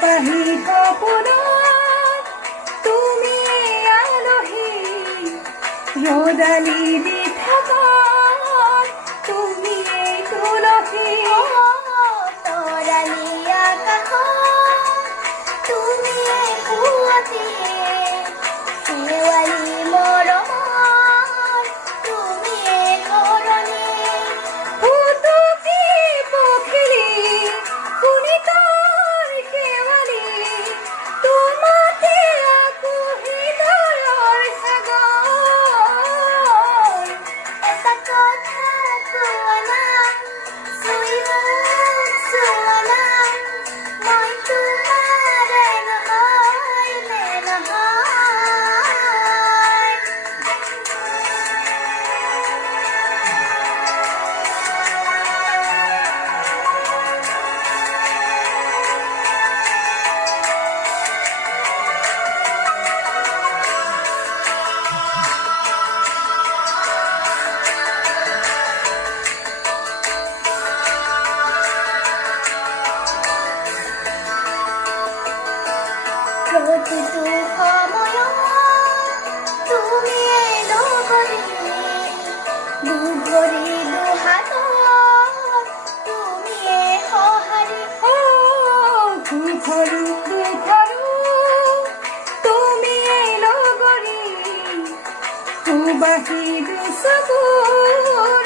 পাহি সপোনত তুমি আলহী ৰ'দালি দি থাকা তুমি তুলসী তৰালি আকাশত তুমি কুঁৱতী শেৱালি মৰমত তুমি ঘৰণী ফুটুকি পখিলী শুনিতৰ শেৱালি তোমাতে আকৌ হৃদয়ৰ সাগৰ এটা কথা কোৱা না চুই মোক চোৱা না মই তোমাৰে নহয় নে নহয় প্ৰতিটো সময়ত তুমিয়েই লগৰী দুঘৰী দুহাতত তুমিয়েই সঁহাৰি সুখৰো দুখৰো তুমিয়েই লগৰী সুবাসী দুচকুৰ